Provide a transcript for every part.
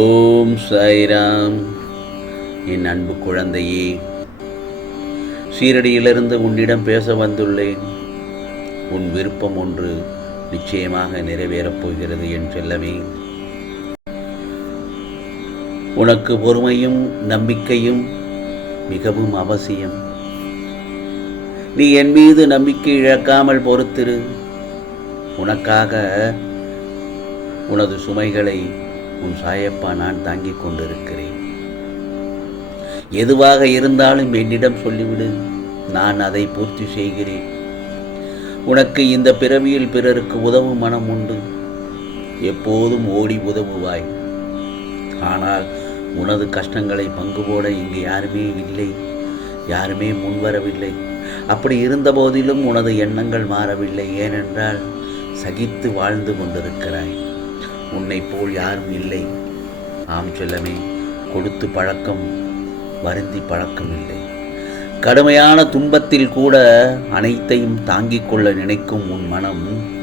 ஓம் சாய்ராம். என் அன்பு குழந்தையே சீரடியிலிருந்து உன்னிடம் பேச வந்துள்ளேன். உன் விருப்பம் ஒன்று நிச்சயமாக நிறைவேறப் போகிறது என் செல்லமே. உனக்கு பொறுமையும் நம்பிக்கையும் மிகவும் அவசியம். நீ என் மீது நம்பிக்கை இழக்காமல் பொறுத்திரு. உனக்காக உனது சுமைகளை உன் சாயப்பா நான் தாங்கிக் கொண்டிருக்கிறேன். எதுவாக இருந்தாலும் என்னிடம் சொல்லிவிடு நான் அதை பூர்த்தி செய்கிறேன். உனக்கு இந்த பிறவியில் பிறருக்கு உதவும் மனம் உண்டு. எப்போதும் ஓடி உதவுவாய். ஆனால் உனது கஷ்டங்களை பங்கு போட இங்கு யாருமே இல்லை யாருமே முன்வரவில்லை. அப்படி இருந்த போதிலும் உனது எண்ணங்கள் மாறவில்லை ஏனென்றால் சகித்து வாழ்ந்து கொண்டிருக்கிறாய். உன்னை போல் யாரும் இல்லை. ஆம் செல்லமே கொடுத்து பழக்கம் வருந்தி பழக்கம் இல்லை. கடுமையான துன்பத்தில் கூட அனைத்தையும் தாங்கிக் கொள்ள நினைக்கும் உன் மனம்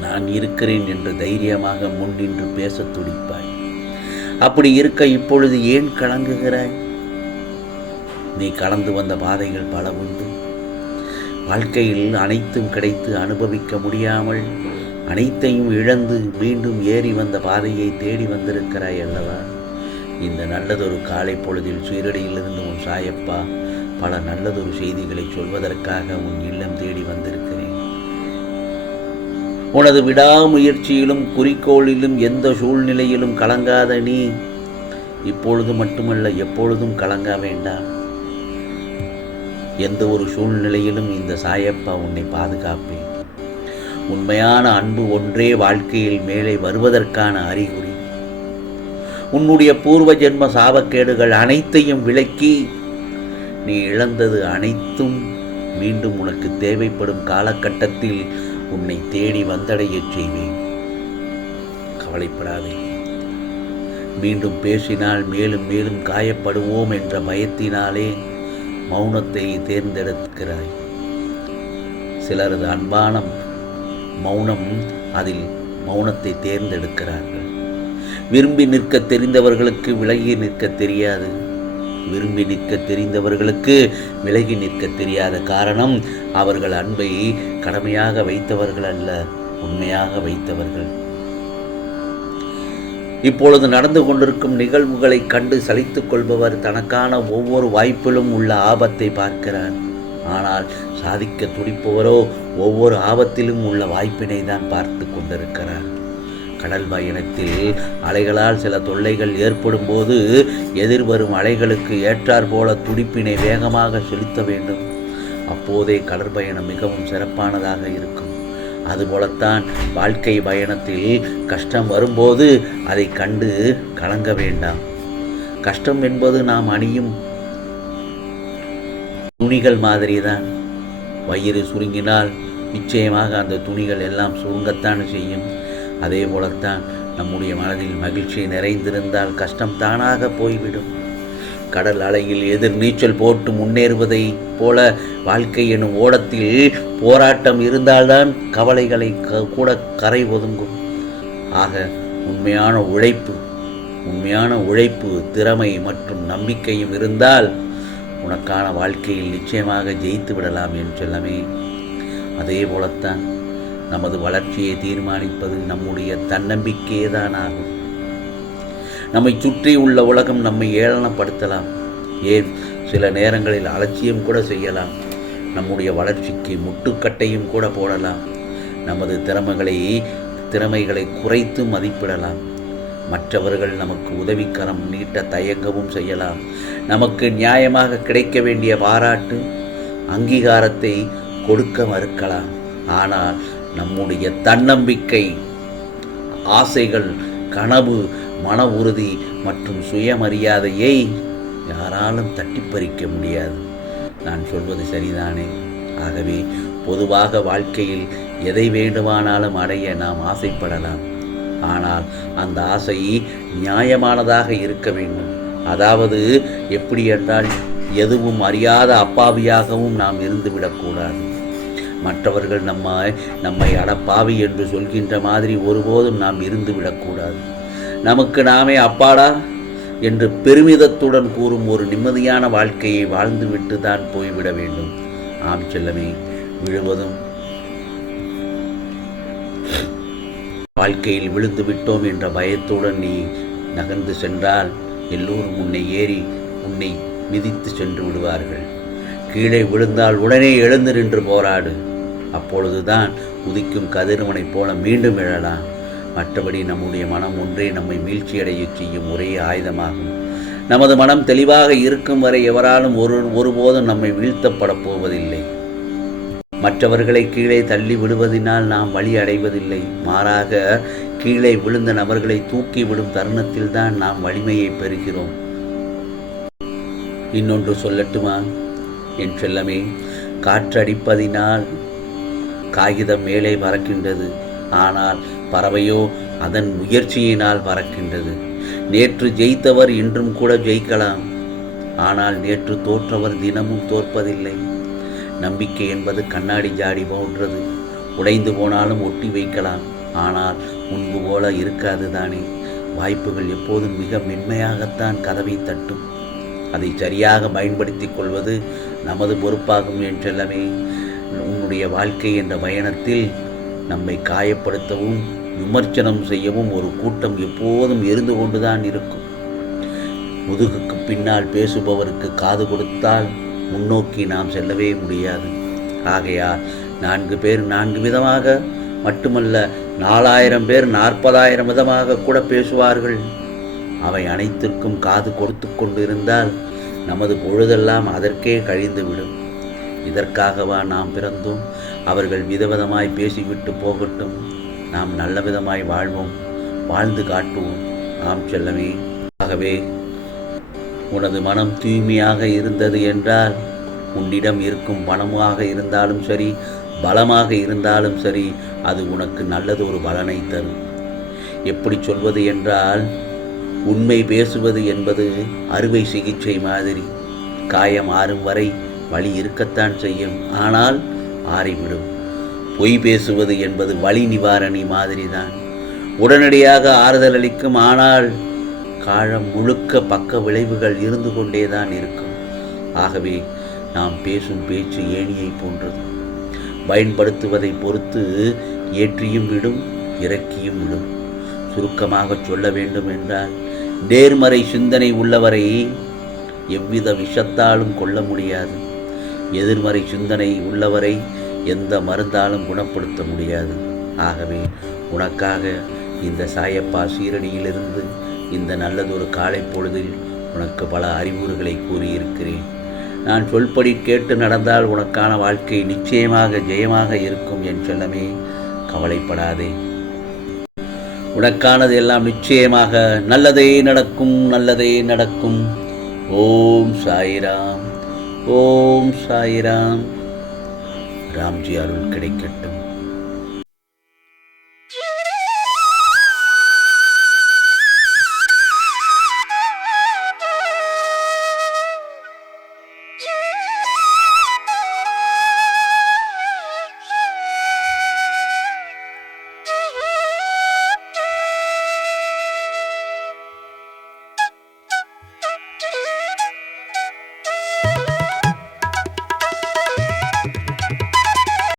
நான் இருக்கிறேன் என்று தைரியமாக முன்னின்று பேசத் துடிப்பாய். அப்படி இருக்க இப்பொழுது ஏன் கலங்குகிறாய்? நீ கடந்து வந்த பாதைகள் பல உண்டு. வாழ்க்கையில் அனைத்தும் கிடைத்து அனுபவிக்க முடியாமல் அனைத்தையும் இழந்து மீண்டும் ஏறி வந்த பாதையை தேடி வந்திருக்கிறாய் அல்லவா? இந்த நல்லதொரு காலை பொழுதில் சீரடியிலிருந்து உன் சாயப்பா பல நல்லதொரு செய்திகளை சொல்வதற்காக உன் இல்லம் தேடி வந்திருக்கிறேன். உனது விடாமுயற்சியிலும் குறிக்கோளிலும் எந்த சூழ்நிலையிலும் கலங்காத நீ இப்பொழுது மட்டுமல்ல எப்பொழுதும் கலங்க வேண்டாம். எந்த ஒரு சூழ்நிலையிலும் இந்த சாயப்பா உன்னை பாதுகாப்பேன். உண்மையான அன்பு ஒன்றே வாழ்க்கையில் மேலே வருவதற்கான அறிகுறி. உன்னுடைய பூர்வ ஜென்ம சாபக்கேடுகள் அனைத்தையும் விலக்கி நீ இழந்தது அனைத்தும் மீண்டும் உனக்கு தேவைப்படும் காலகட்டத்தில் உன்னை தேடி வந்தடையச் செய்வேன். கவலைப்படாதே. மீண்டும் பேசினால் மேலும் மேலும் காயப்படுவோம் என்ற பயத்தினாலே மௌனத்தை தேர்ந்தெடுக்கிறாய். சிலரது அன்பான மௌனம் அதில் மௌனத்தை தேர்ந்தெடுக்கிறார்கள். விரும்பி நிற்க தெரிந்தவர்களுக்கு விலகி நிற்க தெரியாது. விரும்பி நிற்க தெரிந்தவர்களுக்கு விலகி நிற்க தெரியாத காரணம் அவர்கள் அன்பை கடமையாக வைத்தவர்கள் அல்ல உண்மையாக வைத்தவர்கள். இப்பொழுது நடந்து கொண்டிருக்கும் நிகழ்வுகளை கண்டு சலித்துக் கொள்பவர் தனக்கான ஒவ்வொரு வாய்ப்பிலும் உள்ள ஆபத்தை பார்க்கிறார். ஆனால் சாதிக்க துடிப்பவரோ ஒவ்வொரு ஆபத்திலும் உள்ள வாய்ப்பினை தான் பார்த்து கொண்டிருக்கிறார். கடல் பயணத்தில் அலைகளால் சில தொல்லைகள் ஏற்படும் போது எதிர்வரும் அலைகளுக்கு ஏற்றாற் போல துடிப்பினை வேகமாக செலுத்த வேண்டும். அப்போதே கடற்பயணம் மிகவும் சிறப்பானதாக இருக்கும். அதுபோலத்தான் வாழ்க்கை பயணத்தில் கஷ்டம் வரும்போது அதை கண்டு கலங்க வேண்டாம். கஷ்டம் என்பது நாம் அணியும் துணிகள் மாதிரி தான் வயிறு சுருங்கினால் நிச்சயமாக அந்த துணிகள் எல்லாம் சுருங்கத்தான் செய்யும். அதே போலத்தான் நம்முடைய மனதில் மகிழ்ச்சி நிறைந்திருந்தால் கஷ்டம் தானாக போய்விடும். கடல் அலையில் எதிர் நீச்சல் போட்டு முன்னேறுவதை போல வாழ்க்கை எனும் ஓடத்தில் போராட்டம் இருந்தால்தான் கவலைகளை க- கூட கரை ஒதுங்கும். ஆக உண்மையான உழைப்பு உண்மையான உழைப்பு திறமை மற்றும் நம்பிக்கையும் இருந்தால் உனக்கான வாழ்க்கையில் நிச்சயமாக ஜெயித்து விடலாம் என்று சொல்லமே. அதே போலத்தான் நமது வளர்ச்சியை தீர்மானிப்பது நம்முடைய தன்னம்பிக்கையே தான் ஆகும். நம்மை சுற்றி உள்ள உலகம் நம்மை ஏளனப்படுத்தலாம். ஏன்? சில நேரங்களில் அலட்சியம் கூட செய்யலாம். நம்முடைய வளர்ச்சிக்கு முட்டுக்கட்டையும் கூட போடலாம். நமது திறமைகளை திறமைகளை குறைத்து மதிப்பிடலாம். மற்றவர்கள் நமக்கு உதவிக்கரம் நீட்ட தயங்கவும் செய்யலாம். நமக்கு நியாயமாக கிடைக்க வேண்டிய பாராட்டு அங்கீகாரத்தை கொடுக்க மறுக்கலாம். ஆனால் நம்முடைய தன்னம்பிக்கை ஆசைகள் கனவு மன உறுதி மற்றும் சுயமரியாதையை யாராலும் தட்டிப்பறிக்க முடியாது. நான் சொல்வது சரிதானே? ஆகவே பொதுவாக வாழ்க்கையில் எதை வேண்டுமானாலும் அடைய நாம் ஆசைப்படலாம். ஆனால் அந்த ஆசை நியாயமானதாக இருக்க வேண்டும். அதாவது எப்படி என்றால் எதுவும் அறியாத அப்பாவியாகவும் நாம் இருந்துவிடக்கூடாது மற்றவர்கள் நம்ம நம்மை அடப்பாவி என்று சொல்கின்ற மாதிரி ஒருபோதும் நாம் இருந்து விடக்கூடாது நமக்கு நாமே அப்பாடா என்று பெருமிதத்துடன் கூறும் ஒரு நிம்மதியான வாழ்க்கையை வாழ்ந்துவிட்டு தான் போய்விட வேண்டும். ஆம் செல்லமே விழுவதும் வாழ்க்கையில் விழுந்து விட்டோம் என்ற பயத்துடன் நீ நகர்ந்து சென்றால் எல்லோரும் உன்னை ஏறி உன்னை மிதித்து சென்று விடுவார்கள். கீழே விழுந்தால் உடனே எழுந்து நின்று போராடு. அப்பொழுதுதான் உதிக்கும் கதிரவனைப் போல மீண்டும் எழலாம். மற்றபடி நம்முடைய மனம் ஒன்றே நம்மை வீழ்ச்சியடைய செய்யும் ஒரே ஆயுதமாகும். நமது மனம் தெளிவாக இருக்கும் வரை எவராலும் ஒரு ஒருபோதும் நம்மை வீழ்த்தப்படப் போவதில்லை. மற்றவர்களை கீழே தள்ளி விடுவதினால் நாம் வழி அடைவதில்லை. மாறாக கீழே விழுந்த நபர்களை தூக்கி விடும் தருணத்தில் தான் நாம் வலிமையை பெறுகிறோம். இன்னொன்று சொல்லட்டுமா? என் செல்லமே காற்றடிப்பதினால் காகிதம் மேலே பறக்கின்றது. ஆனால் பறவையோ அதன் முயற்சியினால் பறக்கின்றது. நேற்று ஜெயித்தவர் இன்றும் கூட ஜெயிக்கலாம். ஆனால் நேற்று தோற்றவர் தினமும் தோற்பதில்லை. நம்பிக்கை என்பது கண்ணாடி ஜாடி போன்றது. உடைந்து போனாலும் ஒட்டி வைக்கலாம். ஆனால் முன்பு போல இருக்காது தானே. வாய்ப்புகள் எப்போதும் மிக மென்மையாகத்தான் கதவை தட்டும். அதை சரியாக பயன்படுத்திக் கொள்வது நமது பொறுப்பாகும் என்றெல்லாமே. உன்னுடைய வாழ்க்கை என்ற பயணத்தில் நம்மை காயப்படுத்தவும் விமர்சனம் செய்யவும் ஒரு கூட்டம் எப்போதும் எரிந்து கொண்டுதான் இருக்கும். முதுகுக்கு பின்னால் பேசுபவருக்கு காது கொடுத்தால் முன்னோக்கி நாம் செல்லவே முடியாது. ஆகையால் நான்கு பேர் நான்கு விதமாக மட்டுமல்ல நாலாயிரம் பேர் நாற்பதாயிரம் விதமாக கூட பேசுவார்கள். அவை அனைத்திற்கும் காது கொடுத்து கொண்டிருந்தால் நமது பொழுதெல்லாம் அதற்கே கழிந்துவிடும். இதற்காகவா நாம் பிறந்தோம்? அவர்கள் விதவிதமாய் பேசிவிட்டு போகட்டும். நாம் நல்ல விதமாய் வாழ்வோம். வாழ்ந்து காட்டுவோம். நாம் செல்லவே ஆகவே உனது மனம் தூய்மையாக இருந்தது என்றால் உன்னிடம் இருக்கும் பணமாக இருந்தாலும் சரி பலமாக இருந்தாலும் சரி அது உனக்கு நல்லது ஒரு பலனை தரும். எப்படி சொல்வது என்றால் உண்மை பேசுவது என்பது அறுவை சிகிச்சை மாதிரி. காயம் ஆறும் வரை வழி இருக்கத்தான் செய்யும். ஆனால் ஆறிவிடும் பொய் பேசுவது என்பது வலி நிவாரணி மாதிரிதான். உடனடியாக ஆறுதல் அளிக்கும். ஆனால் காலம் முழுக்க பக்க விளைவுகள் இருந்து கொண்டேதான் இருக்கும். ஆகவே நாம் பேசும் பேச்சு ஏணியை போன்றது. பயன்படுத்துவதை பொறுத்து ஏற்றியும் விடும் இறக்கியும் விடும். சுருக்கமாக சொல்ல வேண்டும் என்றால் நேர்மறை சிந்தனை உள்ளவரை எவ்வித விஷத்தாலும் கொள்ள முடியாது. எதிர்மறை சிந்தனை உள்ளவரை எந்த மருந்தாலும் குணப்படுத்த முடியாது. ஆகவே உனக்காக இந்த சாயப்பா சீரடியிலிருந்து இந்த நல்லதொரு காலை பொழுதில் உனக்கு பல அறிவுறுகளை கூறியிருக்கிறேன். நான் சொல்படி கேட்டு நடந்தால் உனக்கான வாழ்க்கை நிச்சயமாக ஜெயமாக இருக்கும் என் செல்லமே கவலைப்படாதே. உனக்கானது எல்லாம் நிச்சயமாக நல்லதே நடக்கும் நல்லதே நடக்கும். ஓம் சாயிராம் ஓம் சாயிராம். ராம்ஜி அருள் கிடைக்கட்டும்.